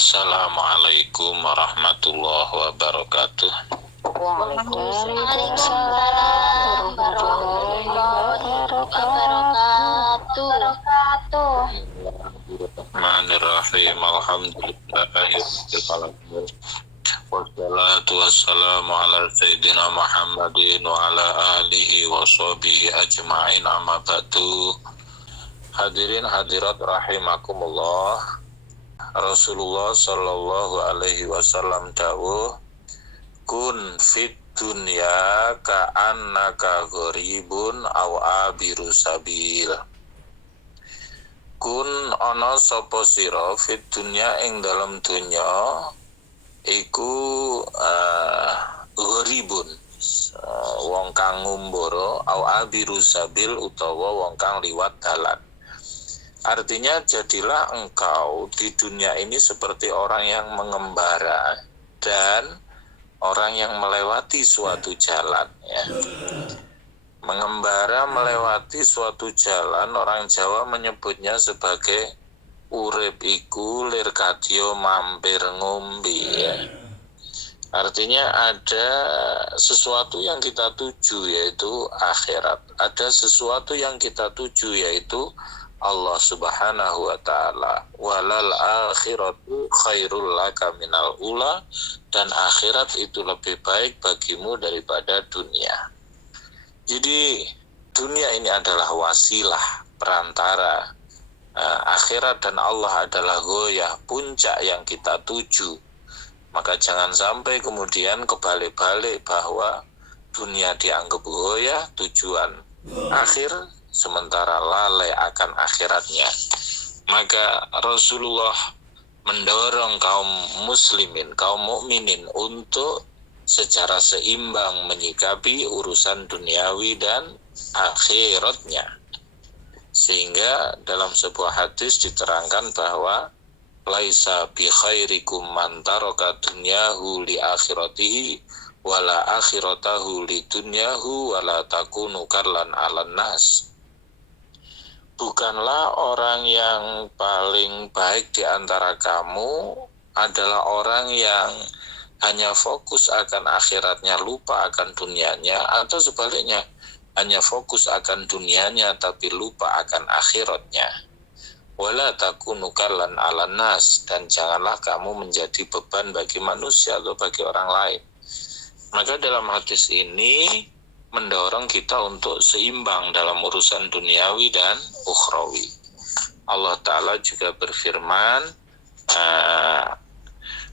Assalamualaikum warahmatullahi wabarakatuh. Waalaikumsalam warahmatullahi wabarakatuh. Bismillahirrahmanirrahim. Alhamdulillahirabbil alamin. Wassalatu wassalamu ala sayyidina Muhammadin wa ala alihi wa sahbihi ajma'in, amma ba'du. Hadirin hadirat rahimakumullah. Rasulullah sallallahu alaihi wasallam dawuh, kun fit dunya ka'annaka gharibun aw abiru sabil. Kun ana sapa sira fit dunya ing dalam dunya iku gharibun, wong kang ngumbara, aw abiru sabil utawa wong kang liwat dalan. Artinya jadilah engkau di dunia ini seperti orang yang mengembara dan orang yang melewati suatu jalan, ya. Mengembara melewati suatu jalan, orang Jawa menyebutnya sebagai urip iku lir kadya mampir ngombe, ya. Artinya ada sesuatu yang kita tuju yaitu akhirat, ada sesuatu yang kita tuju yaitu Allah subhanahu wa ta'ala. Walal akhiratu khairul laka minal ula, dan akhirat itu lebih baik bagimu daripada dunia. Jadi dunia ini adalah wasilah, perantara. Akhirat dan Allah adalah goyah, puncak yang kita tuju. Maka jangan sampai kemudian kebalik-balik bahwa dunia dianggap goyah, tujuan akhir, sementara lalai akan akhiratnya. Maka Rasulullah mendorong kaum muslimin, kaum mukminin untuk secara seimbang menyikapi urusan duniawi dan akhiratnya. Sehingga dalam sebuah hadis diterangkan bahwa laisa bi khairikum man taraka dunyahu li akhiratihi wala akhiratahu li dunyahu wala takunu karlan 'alan nas. Bukanlah orang yang paling baik di antara kamu adalah orang yang hanya fokus akan akhiratnya, lupa akan dunianya, atau sebaliknya, hanya fokus akan dunianya tapi lupa akan akhiratnya. Wala takunu kallan 'alan nas, dan janganlah kamu menjadi beban bagi manusia atau bagi orang lain. Maka dalam hadis ini mendorong kita untuk seimbang dalam urusan duniawi dan ukhrawi. Allah Ta'ala juga berfirman,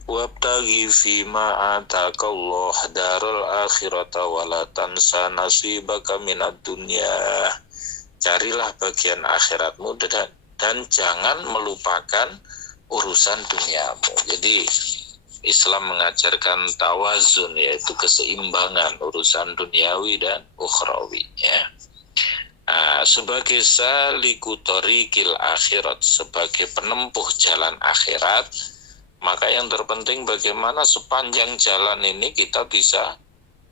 wabtaghi fima atakallah darul akhirata wala tansa nasibaka minad dunya. Carilah bagian akhiratmu dan jangan melupakan urusan duniamu. Jadi Islam mengajarkan tawazun, yaitu keseimbangan urusan duniawi dan ukhrawi, ya. Sebagai saliku thoriqil akhirat, sebagai penempuh jalan akhirat, maka yang terpenting bagaimana sepanjang jalan ini kita bisa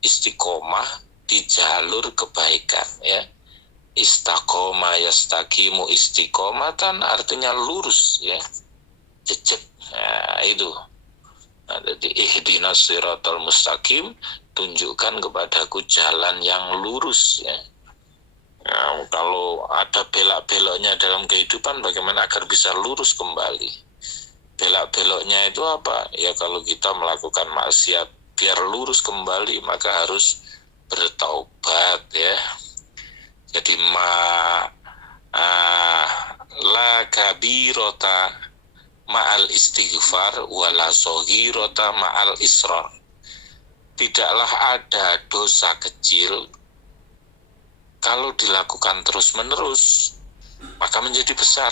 istiqomah di jalur kebaikan, ya. Istaqoma yastaqimu istiqomatan, artinya lurus, ya. Jejak. Itu. Jadi ihdinas siratal mustaqim, tunjukkan kepadaku jalan yang lurus, ya. Kalau ada belak-beloknya dalam kehidupan, bagaimana agar bisa lurus kembali? Belak-beloknya itu apa? Ya kalau kita melakukan maksiat, biar lurus kembali maka harus bertaubat, ya. Jadi la kabirota ma'al istighfar wala soghirota ma'al israr. Tidaklah ada dosa kecil kalau dilakukan terus-menerus maka menjadi besar.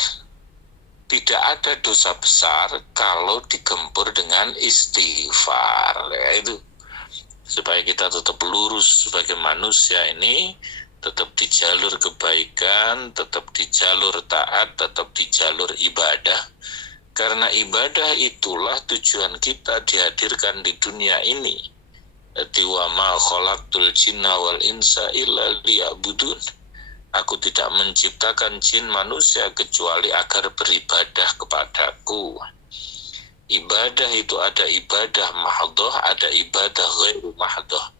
Tidak ada dosa besar kalau digempur dengan istighfar, ya. Itu supaya kita tetap lurus sebagai manusia ini, tetap di jalur kebaikan, tetap di jalur taat, tetap di jalur ibadah. Karena ibadah itulah tujuan kita dihadirkan di dunia ini. Wa ma khalaqtul jinna wal insa illa liya'budun. Aku tidak menciptakan jin manusia kecuali agar beribadah kepadaku. Ibadah itu ada ibadah mahdhah, ada ibadah ghairu mahdhah.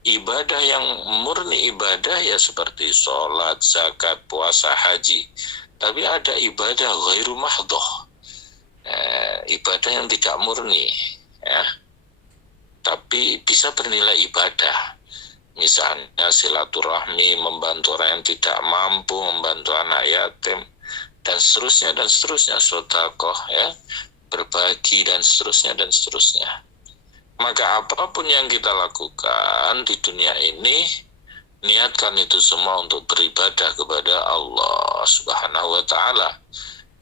Ibadah yang murni ibadah ya seperti sholat, zakat, puasa, haji. Tapi ada ibadah ghairu mahdhah, ibadah yang tidak murni, ya. Tapi bisa bernilai ibadah. Misalnya silaturahmi, membantu orang yang tidak mampu, membantu anak yatim, dan seterusnya, sedekah, ya, berbagi, dan seterusnya. Maka apapun yang kita lakukan di dunia ini, niatkan itu semua untuk beribadah kepada Allah Subhanahu wa ta'ala.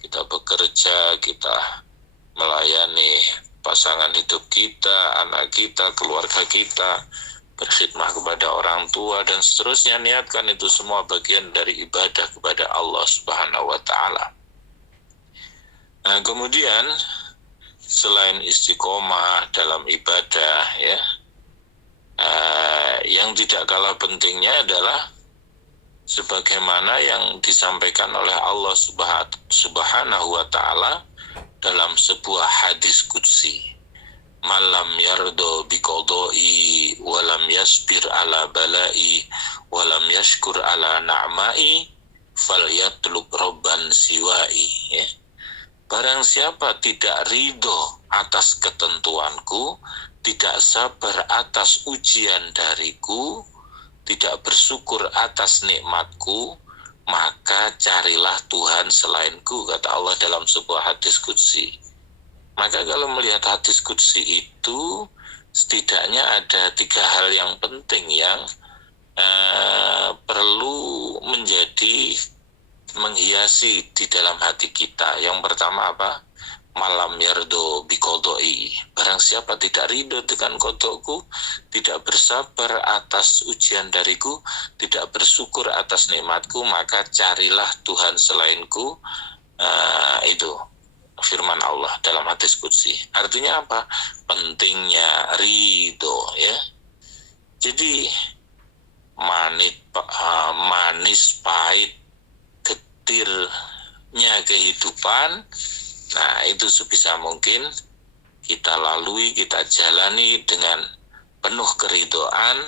Kita bekerja, kita melayani pasangan hidup kita, anak kita, keluarga kita, berkhidmah kepada orang tua, dan seterusnya. Niatkan itu semua bagian dari ibadah kepada Allah Subhanahu wa ta'ala. Nah, kemudian selain istiqomah dalam ibadah, ya, yang tidak kalah pentingnya adalah sebagaimana yang disampaikan oleh Allah Subhanahu wa ta'ala dalam sebuah hadis qudsi. Malam yardo biqadai walam yasbir ala balai walam yashkur ala na'mai falyatlub robban siwai, ya. Barang siapa tidak ridho atas ketentuanku, tidak sabar atas ujian dariku, tidak bersyukur atas nikmatku, maka carilah Tuhan selainku, kata Allah dalam sebuah hadis qudsi. Maka kalau melihat hadis qudsi itu, setidaknya ada 3 hal yang penting yang perlu menjadi menghiasi di dalam hati kita. Yang pertama apa? Malam yardo biqadai. Barang siapa tidak ridho dengan kodokku, tidak bersabar atas ujian dariku, tidak bersyukur atas nikmatku, maka carilah Tuhan selainku. Itu firman Allah dalam hadis qudsi. Artinya apa? Pentingnya ridho, ya. Jadi manis pahit getirnya kehidupan, nah itu sebisa mungkin kita lalui, kita jalani dengan penuh keridhaan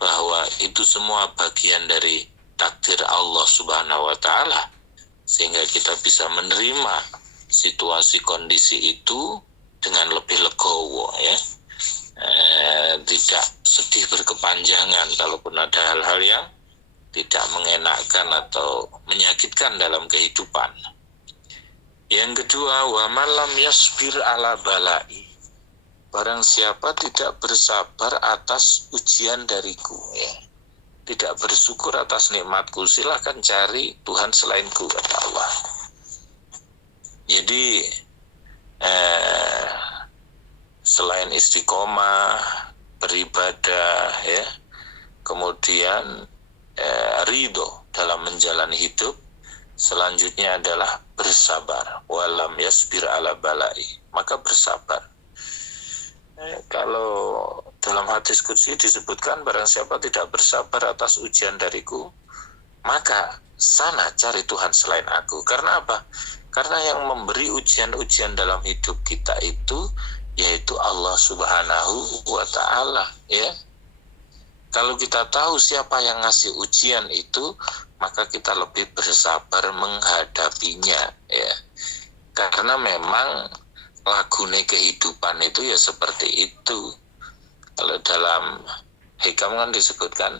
bahwa itu semua bagian dari takdir Allah Subhanahu wa ta'ala, sehingga kita bisa menerima situasi kondisi itu dengan lebih legowo, ya. Tidak sedih berkepanjangan kalaupun ada hal-hal yang tidak mengenakkan atau menyakitkan dalam kehidupan. Yang kedua, wa malam yasbir ala balai. Barang siapa tidak bersabar atas ujian dariku, ya, tidak bersyukur atas nikmatku, silahkan cari Tuhan selainku, kata Allah. Jadi selain istiqomah, beribadah, ya, kemudian ridho dalam menjalani hidup, selanjutnya adalah bersabar. Walam yasbir ala balai, maka bersabar. Kalau dalam hadis qudsi disebutkan, barang siapa tidak bersabar atas ujian dariku, maka sana cari Tuhan selain aku. Karena apa? Karena yang memberi ujian-ujian dalam hidup kita itu yaitu Allah Subhanahu wa ta'ala, ya. Kalau kita tahu siapa yang ngasih ujian itu, maka kita lebih bersabar menghadapinya, ya. Karena memang lagune kehidupan itu ya seperti itu. Kalau dalam hikam kan disebutkan,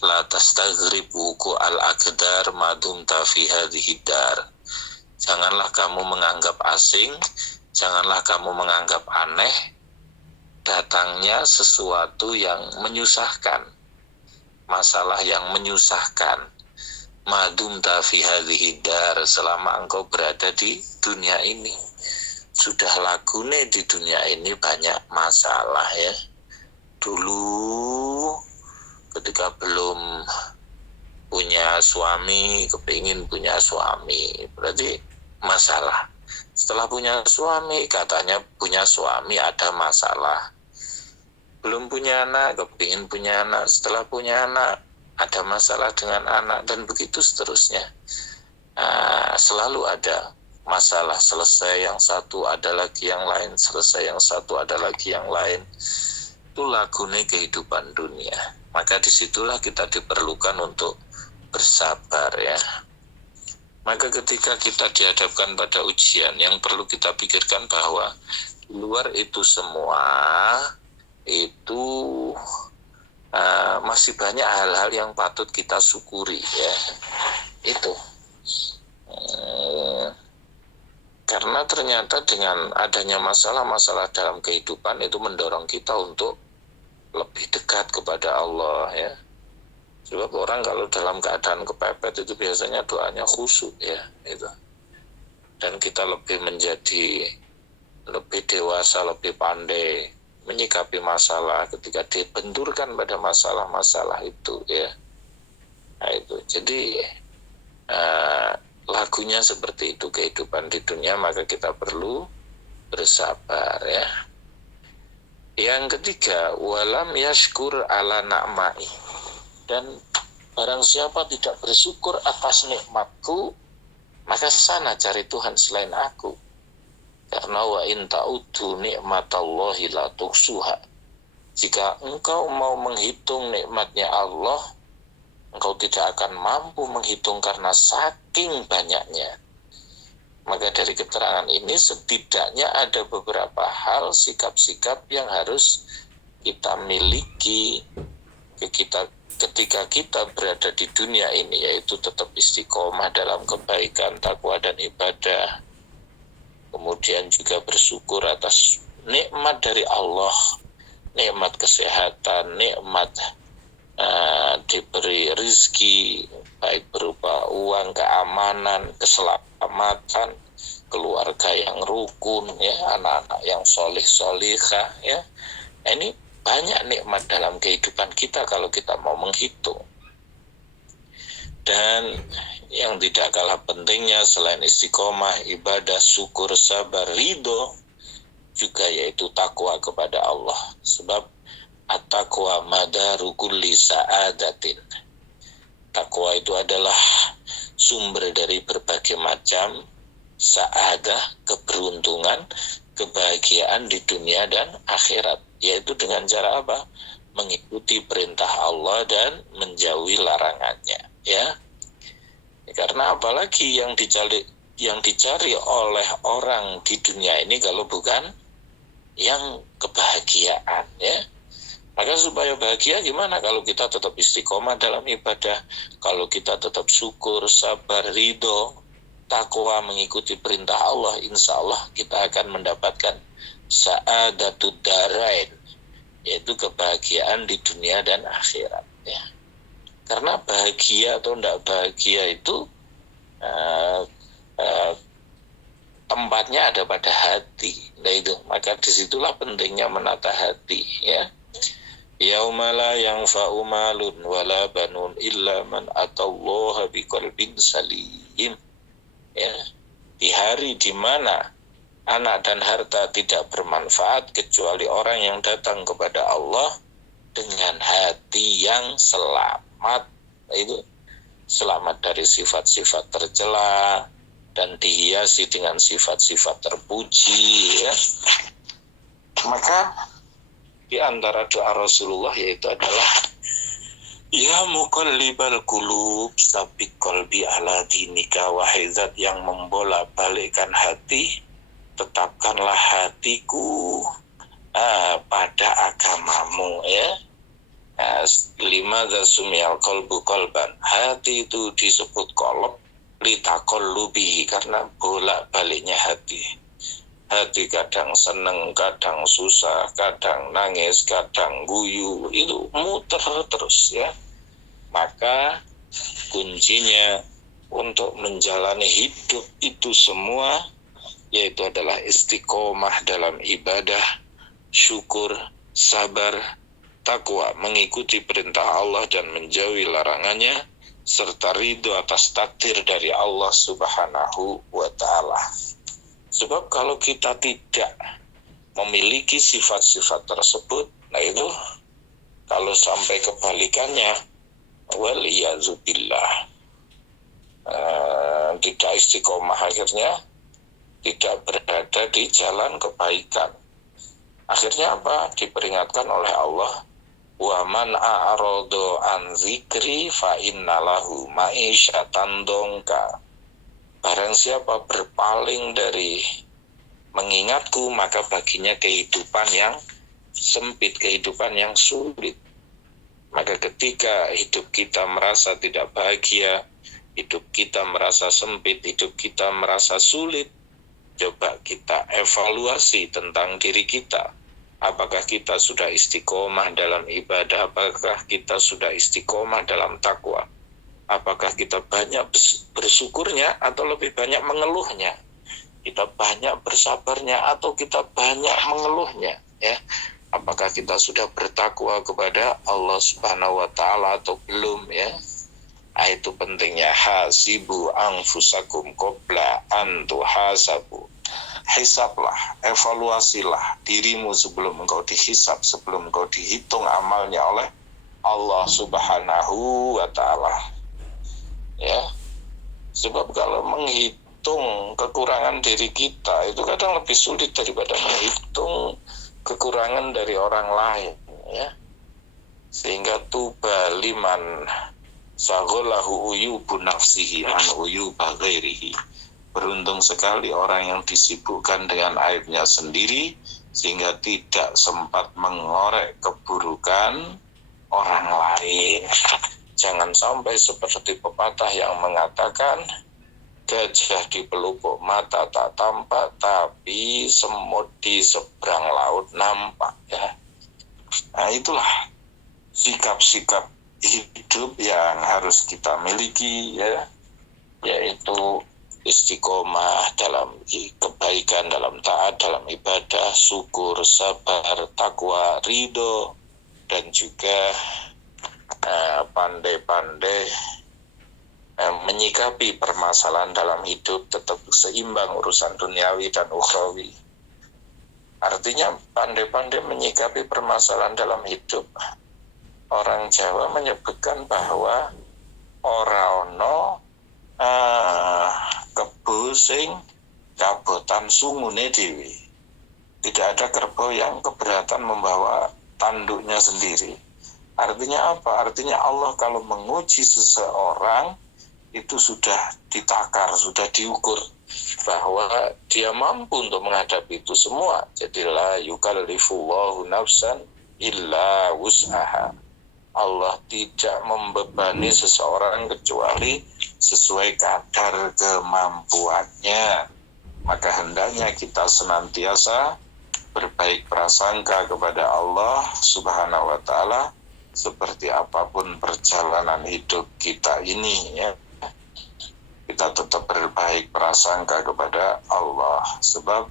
la tastaghrib wuku al-aqdar madum fi hadhihi dar. Janganlah kamu menganggap asing, janganlah kamu menganggap aneh datangnya sesuatu yang menyusahkan, masalah yang menyusahkan. Madum fi hadhihi dar, selama engkau berada di dunia ini. Sudah lagune di dunia ini banyak masalah, ya. Dulu ketika belum punya suami, kepingin punya suami, berarti masalah. Setelah punya suami, katanya punya suami ada masalah. Belum punya anak, kepingin punya anak. Setelah punya anak, ada masalah dengan anak, dan begitu seterusnya. Selalu ada masalah selesai, yang satu ada lagi yang lain, selesai yang satu ada lagi yang lain. Itu lagune kehidupan dunia. Maka disitulah kita diperlukan untuk bersabar ya. Maka ketika kita dihadapkan pada ujian, yang perlu kita pikirkan bahwa di luar itu semua itu masih banyak hal-hal yang patut kita syukuri ya. Itu karena ternyata dengan adanya masalah-masalah dalam kehidupan itu mendorong kita untuk lebih dekat kepada Allah ya. Sebab orang kalau dalam keadaan kepepet itu biasanya doanya khusyuk ya itu. Dan kita lebih menjadi lebih dewasa, lebih pandai menyikapi masalah ketika dibenturkan pada masalah-masalah itu ya. Nah itu. Jadi lagunya seperti itu, kehidupan di dunia, maka kita perlu bersabar ya. Yang ketiga, walam yashkur ala na'mai, dan barang siapa tidak bersyukur atas nikmatku, maka sana cari Tuhan selain aku. Karena wa in ta'uddu nikmatallahi la tuhsuha. Jika engkau mau menghitung nikmatnya Allah, engkau tidak akan mampu menghitung karena saking banyaknya. Maka dari keterangan ini setidaknya ada beberapa hal, sikap-sikap yang harus kita miliki ketika kita berada di dunia ini, yaitu tetap istiqomah dalam kebaikan, takwa dan ibadah. Kemudian juga bersyukur atas nikmat dari Allah, nikmat kesehatan, nikmat diberi rizki, baik berupa uang, keamanan, keselamatan, keluarga yang rukun, ya, anak-anak yang solih-solihah, ya. Ini banyak nikmat dalam kehidupan kita kalau kita mau menghitung. Dan yang tidak kalah pentingnya selain istiqomah, ibadah, syukur, sabar, ridho, juga yaitu takwa kepada Allah. Sebab at-taqwa madaru kulli sa'adatin. Takwa itu adalah sumber dari berbagai macam sa'adah, keberuntungan, kebahagiaan di dunia dan akhirat. Yaitu dengan cara apa? Mengikuti perintah Allah dan menjauhi larangannya. Ya, karena apalagi yang dicari oleh orang di dunia ini kalau bukan yang kebahagiaan, ya. Maka supaya bahagia gimana? Kalau kita tetap istiqomah dalam ibadah, kalau kita tetap syukur, sabar, ridho, takwa, mengikuti perintah Allah, insya Allah kita akan mendapatkan sa'adatud darain, yaitu kebahagiaan di dunia dan akhirat, ya. Karena bahagia atau tidak bahagia itu tempatnya ada pada hati. Nah itu, maka disitulah pentingnya menata hati, ya. Yauma la yanfa'u malun wala banun illa man atallaha biqalbin salim. Ya. Di hari di mana anak dan harta tidak bermanfaat kecuali orang yang datang kepada Allah dengan hati yang selamat. Itu selamat dari sifat-sifat tercela dan dihiasi dengan sifat-sifat terpuji, ya. Maka di antara doa Rasulullah yaitu adalah ya muqallibal qulub tsabbit qalbi ala dinika, wahai zat yang membolak-balikkan hati, tetapkanlah hatiku pada agamamu, ya. Lima dasumiyal qalbu qalban, hati itu disebut qalb litaqallubihi karena bolak-baliknya hati. Hati kadang seneng, kadang susah, kadang nangis, kadang guyu, itu muter terus, ya. Maka kuncinya untuk menjalani hidup itu semua yaitu adalah istiqomah dalam ibadah, syukur, sabar, takwa, mengikuti perintah Allah dan menjauhi larangannya, serta ridho atas takdir dari Allah Subhanahu wa ta'ala. Sebab kalau kita tidak memiliki sifat-sifat tersebut, nah itu kalau sampai kebalikannya, waliyazubillah, tidak istiqomah akhirnya tidak berada di jalan kebaikan. Akhirnya apa? Diperingatkan oleh Allah, wa man a'radu an zikri fa innalahu ma'isyatan dongka. Barang siapa berpaling dari mengingatku, maka baginya kehidupan yang sempit, kehidupan yang sulit. Maka ketika hidup kita merasa tidak bahagia, hidup kita merasa sempit, hidup kita merasa sulit, coba kita evaluasi tentang diri kita. Apakah kita sudah istiqomah dalam ibadah? Apakah kita sudah istiqomah dalam takwa? Apakah kita banyak bersyukurnya atau lebih banyak mengeluhnya? Kita banyak bersabarnya atau kita banyak mengeluhnya? Ya, apakah kita sudah bertakwa kepada Allah Subhanahu wa taala atau belum, ya? Nah, itu pentingnya hasibu anfusakum qabla an tuhasabu. Hisablah, evaluasilah dirimu sebelum engkau dihisab, sebelum engkau dihitung amalnya oleh Allah Subhanahu wa taala. Ya. Sebab kalau menghitung kekurangan diri kita itu kadang lebih sulit daripada menghitung kekurangan dari orang lain, ya. Sehingga tuba liman saghalahu uyubu nafsihi an uyuba ghairihi. Beruntung sekali orang yang disibukkan dengan aibnya sendiri sehingga tidak sempat mengorek keburukan orang lain. Jangan sampai seperti pepatah yang mengatakan gajah di pelupuk mata tak tampak, tapi semut di seberang laut nampak, ya. Nah, itulah sikap-sikap hidup yang harus kita miliki, ya, yaitu istiqomah dalam kebaikan, dalam taat, dalam ibadah, syukur, sabar, takwa, ridho, dan juga pandai-pandai menyikapi permasalahan dalam hidup, tetap seimbang urusan duniawi dan ukhrawi. Artinya pandai-pandai menyikapi permasalahan dalam hidup. Orang Jawa menyebutkan bahwa ora ono kebo sing kabotan sungune dhewe. Tidak ada kerbau yang keberatan membawa tanduknya sendiri. Artinya apa? Artinya Allah kalau menguji seseorang itu sudah ditakar, sudah diukur bahwa dia mampu untuk menghadapi itu semua. Jadi la yukallifullahu nafsan illa wus'aha. Allah tidak membebani seseorang kecuali sesuai kadar kemampuannya. Maka hendaknya kita senantiasa berbaik prasangka kepada Allah Subhanahu wa taala seperti apapun perjalanan hidup kita ini, ya. Kita tetap berbaik prasangka kepada Allah. Sebab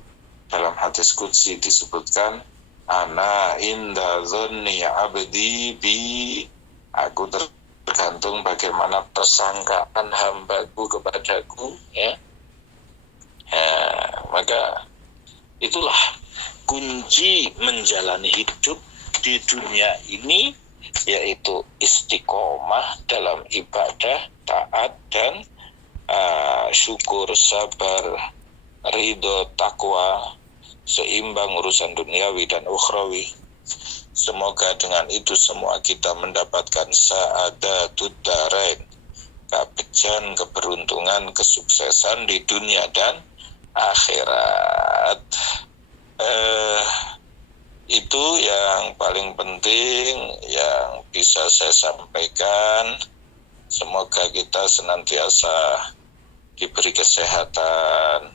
dalam hadis qudsi disebutkan, ana inda dzanni abdi bi, aku tergantung bagaimana persangkaan hambaku kepadaku, ya. Maka itulah kunci menjalani hidup di dunia ini, yaitu istiqomah dalam ibadah, taat, dan syukur, sabar, ridho, takwa, seimbang urusan duniawi dan ukhrawi. Semoga dengan itu semua kita mendapatkan sa'adatud darain, kabejan, keberuntungan, kesuksesan di dunia dan akhirat. Itu yang paling penting yang bisa saya sampaikan. Semoga kita senantiasa diberi kesehatan,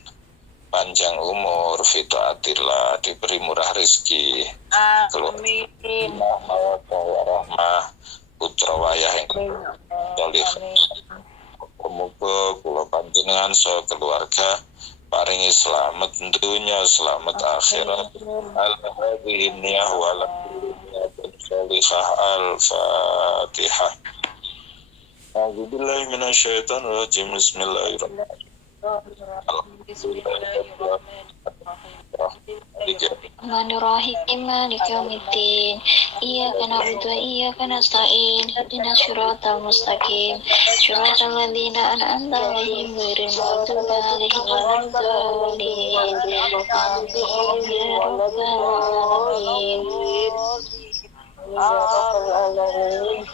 panjang umur, fitaatillah, diberi murah rezeki, Amin. rahmah, putra wayah yang solih. Semoga kula panjenengan so keluarga paringi selamat dunya, selamat akhirat. Al-Hadhihi niyah wal salihah al-Fatihah. A'udzubillahi minasyaitonir rajim. Bismillahirrahmanirrahim. Bismillahirrahmanirrahim. Bismillahirrahmanirrahim. Maliki yaumiddin. Iyyaka na'budu wa iyyaka nasta'in. Ihdinas siratal mustaqim. Siratal ladzina an'amta 'alaihim ghairil maghdubi 'alaihim waladdallin. Amin ya rabbal alamin.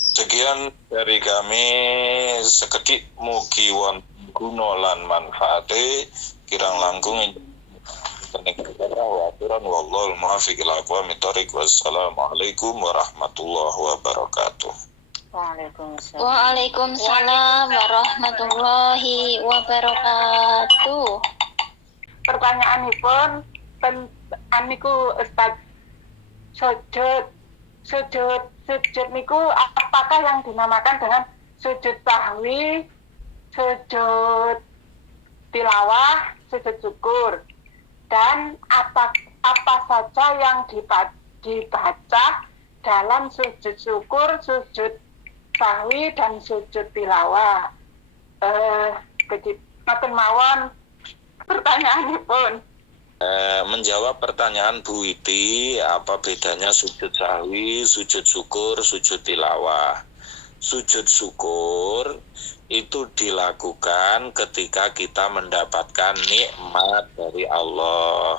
Sekian dari kami, sekedhik mugi wonten guna lan manfaate, kirang langkung wallahul muwaffiq ila aqwamit thoriq. Wassalamualaikum warahmatullahi wabarakatuh. Waalaikumsalam warahmatullahi wabarakatuh. Pertanyaanipun aniku Ustaz, sujud niku apakah yang dinamakan dengan sujud sahwi, sujud tilawah, sujud syukur, dan apa saja yang dibaca dalam sujud syukur, sujud sahwi, dan sujud tilawah. Matur mawon pertanyaanipun. Menjawab pertanyaan Bu Witi, apa bedanya sujud sahwi, sujud syukur, sujud tilawah? Sujud syukur itu dilakukan ketika kita mendapatkan nikmat dari Allah.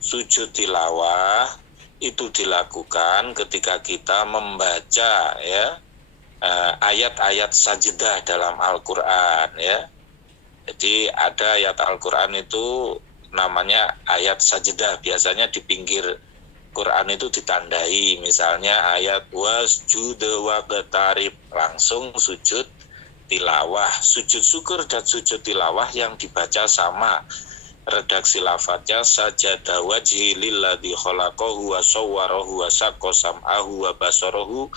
Sujud tilawah itu dilakukan ketika kita membaca ayat-ayat sajdah dalam Al-Qur'an ya. Jadi ada ayat Al-Qur'an itu namanya ayat sajdah, biasanya di pinggir Quran itu ditandai, misalnya ayat wasjud waqtarib, langsung sujud tilawah. Sujud syukur dan sujud tilawah yang dibaca sama, redaksi lafadznya sajada wajhi lilladzi khalaqahu wa sawwarahu wa saqqa sam'ahu wa basarahu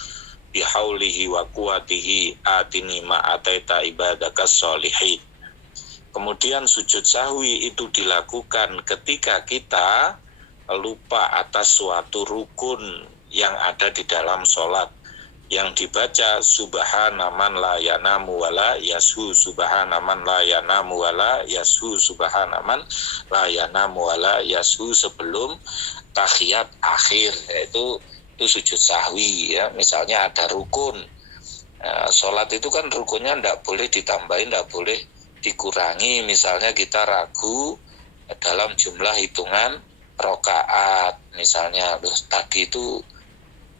bihaulihi wa quwwatihi atini ma ataita ibadakas sholihin. Kemudian sujud sahwi itu dilakukan ketika kita lupa atas suatu rukun yang ada di dalam sholat, yang dibaca subhana man la yanamu wala yashu, subhana man la yanamu wala yashu, subhana man la yanamu wala yashu, sebelum tahiyat akhir, yaitu itu sujud sahwi ya. Misalnya ada rukun, sholat itu kan rukunnya tidak boleh ditambahin, tidak boleh dikurangi. Misalnya kita ragu dalam jumlah hitungan rokaat, misalnya tadi itu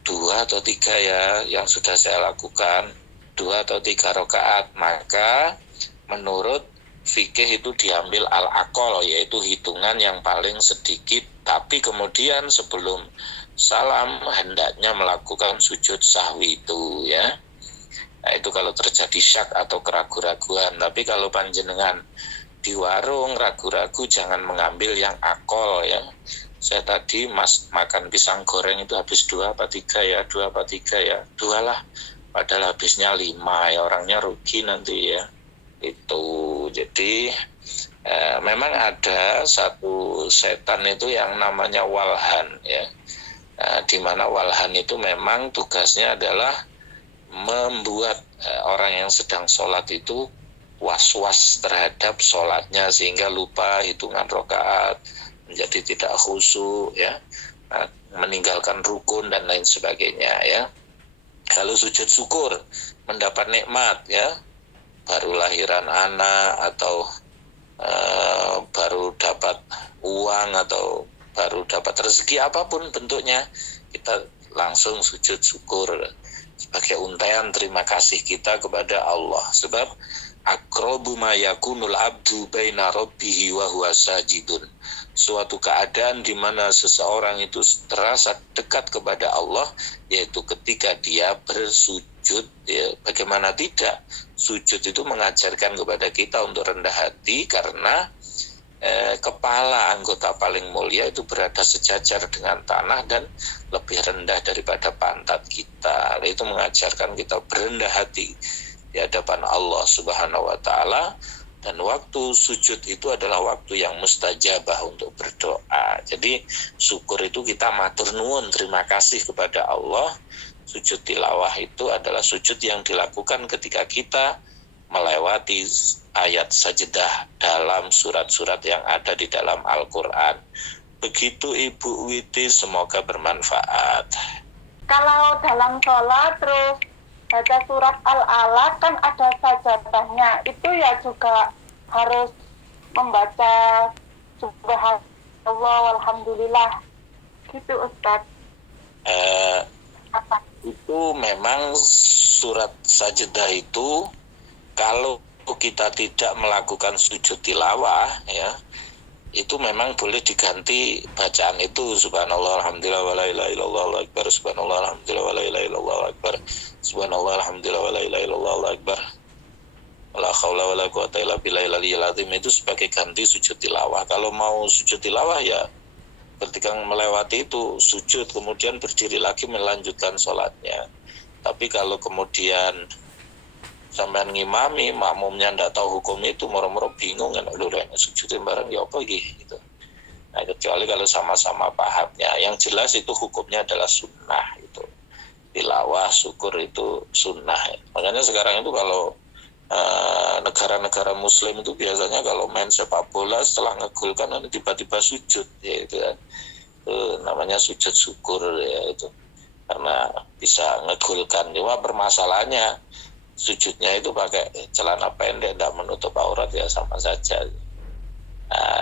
2 atau 3 ya yang sudah saya lakukan, 2 atau 3 rokaat, maka menurut fikih itu diambil al-aqol, yaitu hitungan yang paling sedikit, tapi kemudian sebelum salam hendaknya melakukan sujud sahwi itu ya. Nah, itu kalau terjadi syak atau keraguan-raguan. Tapi kalau panjenengan di warung ragu-ragu, jangan mengambil yang akol ya. Saya tadi makan pisang goreng itu habis 2 apa 3 ya, 2 apa 3 ya, 2 lah. Padahal habisnya 5 ya, orangnya rugi nanti ya. Itu jadi memang ada satu setan itu yang namanya walhan ya. Di mana walhan itu memang tugasnya adalah membuat orang yang sedang sholat itu was-was terhadap sholatnya, sehingga lupa hitungan rokaat, menjadi tidak khusyuk ya, meninggalkan rukun dan lain sebagainya ya. Kalau sujud syukur mendapat nikmat ya, baru lahiran anak atau baru dapat uang atau baru dapat rezeki apapun bentuknya, kita langsung sujud syukur sebagai untaian terima kasih kita kepada Allah. Sebab aqrabu ma yakunul abdu baina rabbihi wa huwa sajidun, suatu keadaan di mana seseorang itu terasa dekat kepada Allah yaitu ketika dia bersujud ya. Bagaimana tidak, sujud itu mengajarkan kepada kita untuk rendah hati, karena kepala anggota paling mulia itu berada sejajar dengan tanah dan lebih rendah daripada pantat kita. Itu mengajarkan kita berendah hati di hadapan Allah Subhanahu wa taala, dan waktu sujud itu adalah waktu yang mustajabah untuk berdoa. Jadi syukur itu kita matur nuwun, terima kasih kepada Allah. Sujud tilawah itu adalah sujud yang dilakukan ketika kita melewati ayat sajdah dalam surat-surat yang ada di dalam Al-Quran. Begitu Ibu Witi, semoga bermanfaat. Kalau dalam sholat terus baca surat Al-Alaq kan ada sajadahnya, itu ya juga harus membaca subhanallah walhamdulillah gitu Ustaz. Itu memang surat sajdah itu kalau kita tidak melakukan sujud tilawah ya, itu memang boleh diganti bacaan itu subhanallah alhamdulillah wa la ilaha illallah Allahu akbar, subhanallah alhamdulillah wa la ilaha illallah Allahu akbar, subhanallah alhamdulillah wa la ilaha illallah Allahu akbar, la haula wala quwata illa billahil aliyyil azim, itu sebagai ganti sujud tilawah. Kalau mau sujud tilawah ya ketika melewati itu sujud kemudian berdiri lagi melanjutkan sholatnya. Tapi kalau kemudian sampean ngimami, makmumnya ndak tahu hukum itu, moro-moro bingung kan, lho rene sujudin bareng ya apa gitu. Nah, kecuali kalau sama-sama pahamnya. Yang jelas itu hukumnya adalah sunnah itu. Tilawah, syukur itu sunnah. Makanya sekarang itu kalau negara-negara muslim itu biasanya kalau main sepak bola setelah ngegol kan tiba-tiba sujud ya, itu kan. Namanya sujud syukur ya itu. Karena bisa ngegolkan. Cuma permasalahannya sujudnya itu pakai celana pendek, tidak menutup aurat ya sama saja.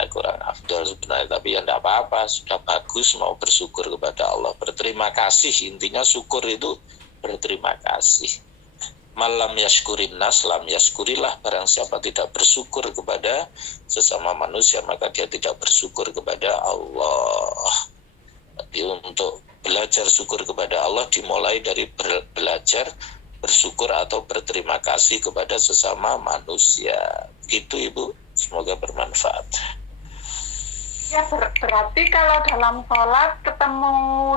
Kurang afdol sebenarnya, tapi ya tidak apa-apa, sudah bagus, mau bersyukur kepada Allah, berterima kasih. Intinya syukur itu berterima kasih. Malam yashkurin nas lam yashkurillah, barang siapa tidak bersyukur kepada sesama manusia maka dia tidak bersyukur kepada Allah. Jadi untuk belajar syukur kepada Allah dimulai dari belajar bersyukur atau berterima kasih kepada sesama manusia. Gitu Ibu, semoga bermanfaat. Ya berarti kalau dalam sholat ketemu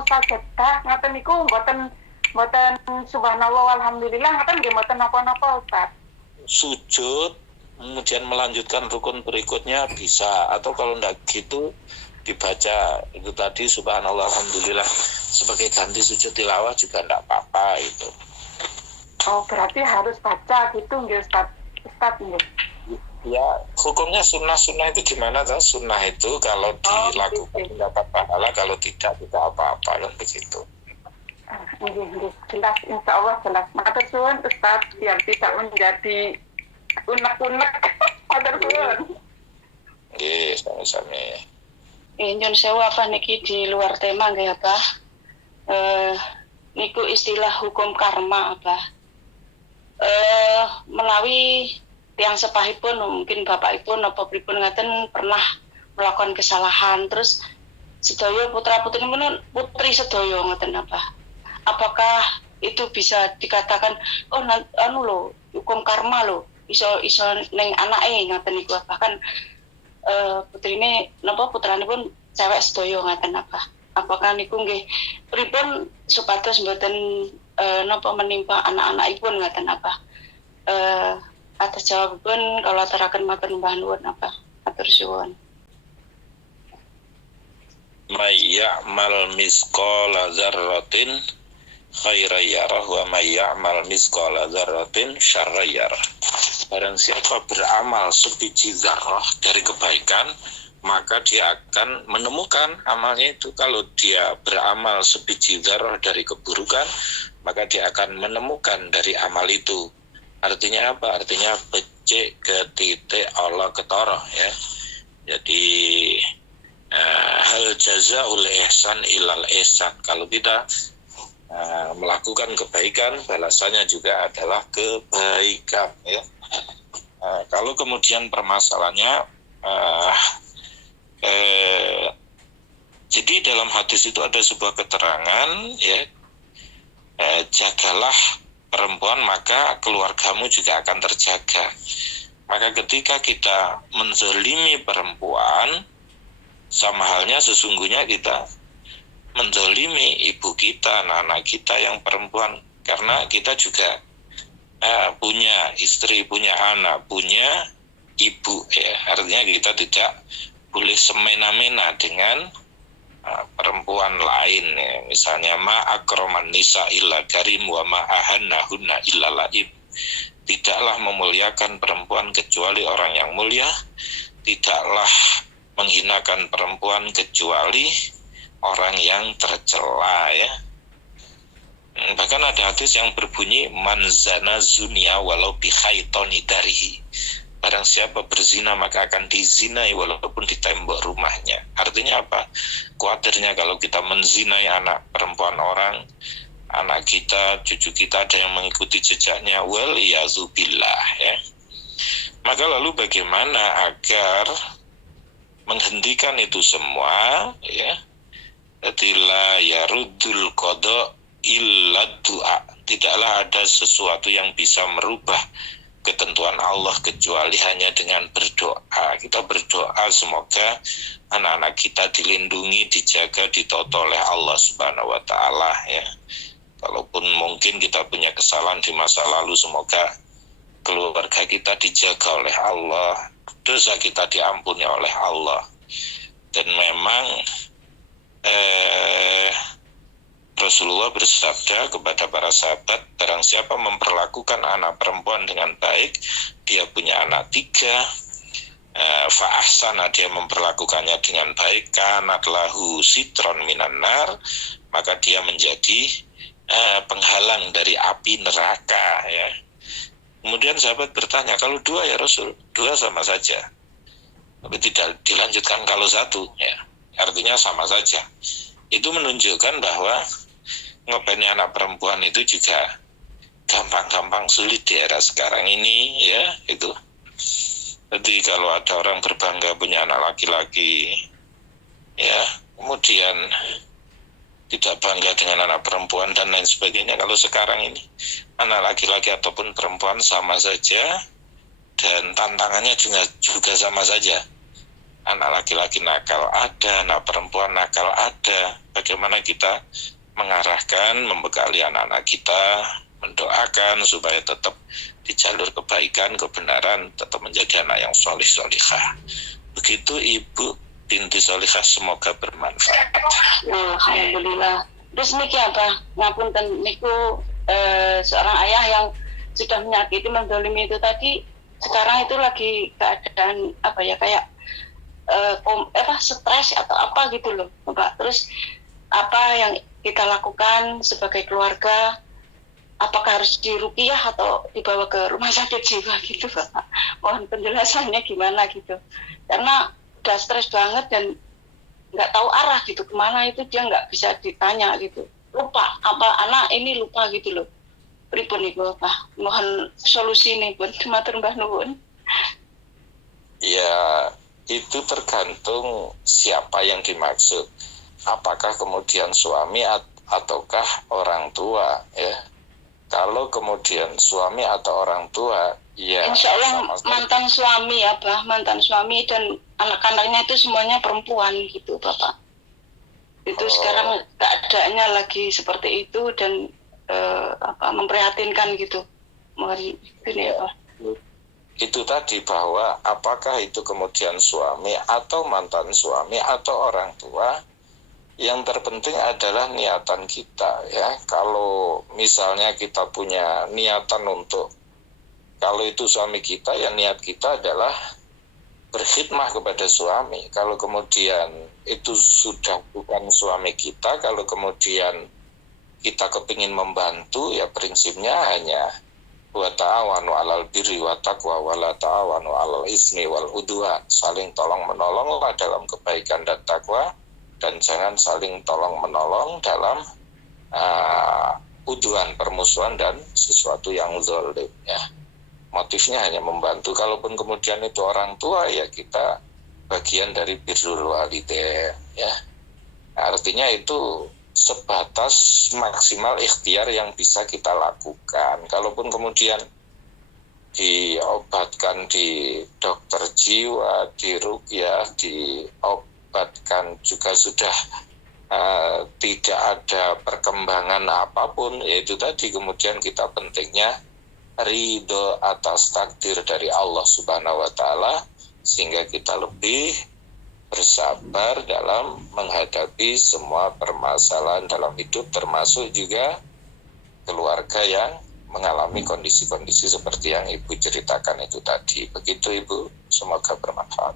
sajadah ngaten niku mboten subhanallah walhamdulillah ngaten nggih mboten napa-napa Ustaz. Sujud kemudian melanjutkan rukun berikutnya bisa, atau kalau enggak gitu dibaca itu tadi subhanallah alhamdulillah sebagai ganti sujud tilawah juga enggak apa-apa itu. Oh, berarti harus baca gitu nggih Ustaz nggih. Ya, hukumnya sunnah itu gimana tuh? Sunnah itu kalau dilakukan mendapat pahala, kalau tidak apa-apa kan begitu. Jelas, insya Allah jelas. Matur suwun Ustaz, biar tidak menjadi unek-unek. Matur suwun. Nggih, sami-sami. Nyun sewu apa niki di luar tema nggih apa? Niku istilah hukum karma apa? Menawi tiang sepahipun mungkin bapakipun apa pripun ngaten pernah melakukan kesalahan, terus sedaya putra-putri putri sedaya ngaten apa? Apakah itu bisa dikatakan hukum karma lo iso neng anake ngaten niku, bahkan putrine napa putranipun cewek sedaya ngaten apa? Apakah niku nggih pripun supados mboten napa menimpa anak-anakipun ngaten apa? Atas jawabipun kalau aturaken matur mbah nuwun apa? Matur suwun. May ya'mal misqala dzarratin khairan yarah wa may ya'mal misqala dzarratin syarran yarah. Barang siapa beramal sebiji zarah dari kebaikan, maka dia akan menemukan amalnya itu. Kalau dia beramal sebiji zarah dari keburukan, maka dia akan menemukan dari amal itu. Artinya apa? Artinya becik ke titik Allah ketara ya. Jadi hal jazaul ihsan ilal ihsan. Kalau kita melakukan kebaikan, balasannya juga adalah kebaikan ya. Kalau kemudian permasalahannya jadi dalam hadis itu ada sebuah keterangan ya, jagalah perempuan maka keluargamu juga akan terjaga. Maka ketika kita menzalimi perempuan, sama halnya sesungguhnya kita menzalimi ibu kita, anak-anak kita yang perempuan, karena kita juga punya istri, punya anak, punya ibu ya. Artinya kita tidak boleh semena-mena dengan perempuan lain ya. Misalnya ma akraman nisa illa karim wa ma ahannahunna illa laib. tidaklah memuliakan perempuan kecuali orang yang mulia, tidaklah menghinakan perempuan kecuali orang yang tercela, ya. Bahkan ada hadis yang berbunyi man zana zunia walau bi khaitoni darihi. Barang siapa berzina maka akan dizinai walaupun di tembok rumahnya. Artinya apa? Khawatirnya kalau kita menzinai anak perempuan orang, anak kita, cucu kita ada yang mengikuti jejaknya, wal iyazubillah, ya. Maka lalu bagaimana agar menghentikan itu semua, ya? Tila yarudul qada illa du'a. Tidaklah ada sesuatu yang bisa merubah ketentuan Allah kecuali hanya dengan berdoa. Kita berdoa semoga anak-anak kita dilindungi, dijaga, ditoto oleh Allah Subhanahu wa taala, ya. Kalaupun mungkin kita punya kesalahan di masa lalu, semoga keluarga kita dijaga oleh Allah, dosa kita diampuni oleh Allah. Dan memang Rasulullah bersabda kepada para sahabat, barang siapa memperlakukan anak perempuan dengan baik, dia punya anak 3, fa'ahsana, dia memperlakukannya dengan baik, kanat lahu sitron minan nar, maka dia menjadi penghalang dari api neraka, ya. Kemudian sahabat bertanya, kalau 2 ya Rasul? 2 sama saja, tapi tidak dilanjutkan kalau 1, ya. Artinya sama saja. Itu menunjukkan bahwa ngepennya anak perempuan itu juga gampang-gampang sulit di era sekarang ini, ya, itu. Jadi kalau ada orang berbangga punya anak laki-laki, ya, kemudian tidak bangga dengan anak perempuan dan lain sebagainya. Kalau sekarang ini anak laki-laki ataupun perempuan sama saja, dan tantangannya juga sama saja. Anak laki-laki nakal ada, anak perempuan nakal ada. Bagaimana kita mengarahkan, membekali anak-anak kita, mendoakan supaya tetap di jalur kebaikan, kebenaran, tetap menjadi anak yang solih-solihah. Begitu Ibu binti solihah, semoga bermanfaat. Alhamdulillah. Terus niki apa? Ngapunten niku seorang ayah yang sudah menyakiti, mendolimi itu tadi, sekarang itu lagi keadaan apa ya, kayak stres atau apa gitu loh, Mbak. Terus apa yang kita lakukan sebagai keluarga? Apakah harus diruqyah atau dibawa ke rumah sakit jiwa gitu, Bapak? Mohon penjelasannya gimana gitu. Karena udah stres banget dan nggak tahu arah gitu, kemana itu dia nggak bisa ditanya gitu. Lupa, apa anak ini lupa gitu loh. Pripun iku, Pak? Mohon solusi nih, pun matur Mbah nuwun. Ya, itu tergantung siapa yang dimaksud. Apakah kemudian suami ataukah orang tua, ya. Kalau kemudian suami atau orang tua, ya Insya Allah mantan suami, Abah, mantan suami, dan anak-anaknya itu semuanya perempuan gitu, Bapak. Itu sekarang keadaannya lagi seperti itu dan memprihatinkan gitu. Mohon ini ya, Pak. Itu tadi bahwa apakah itu kemudian suami atau mantan suami atau orang tua, yang terpenting adalah niatan kita, ya. Kalau misalnya kita punya niatan untuk, kalau itu suami kita, ya niat kita adalah berkhidmah kepada suami. Kalau kemudian itu sudah bukan suami kita, kalau kemudian kita kepingin membantu, ya prinsipnya hanya wa ta'awanu 'alal birri wa taqwa wa la ta'awanu 'alal ismi wal udwan. Saling tolong menolonglah dalam kebaikan dan takwa, dan jangan saling tolong menolong dalam udwan, permusuhan dan sesuatu yang zalim, ya. Motifnya hanya membantu. Kalaupun kemudian itu orang tua, ya kita bagian dari birrul walidain, ya. Artinya itu sebatas maksimal ikhtiar yang bisa kita lakukan. Kalaupun kemudian diobatkan di dokter jiwa, di ruqyah, diobatkan juga sudah tidak ada perkembangan apapun, yaitu tadi kemudian kita pentingnya ridho atas takdir dari Allah Subhanahu wa taala, sehingga kita lebih bersabar dalam menghadapi semua permasalahan dalam hidup, termasuk juga keluarga yang mengalami kondisi-kondisi seperti yang Ibu ceritakan itu tadi. Begitu Ibu, semoga bermanfaat.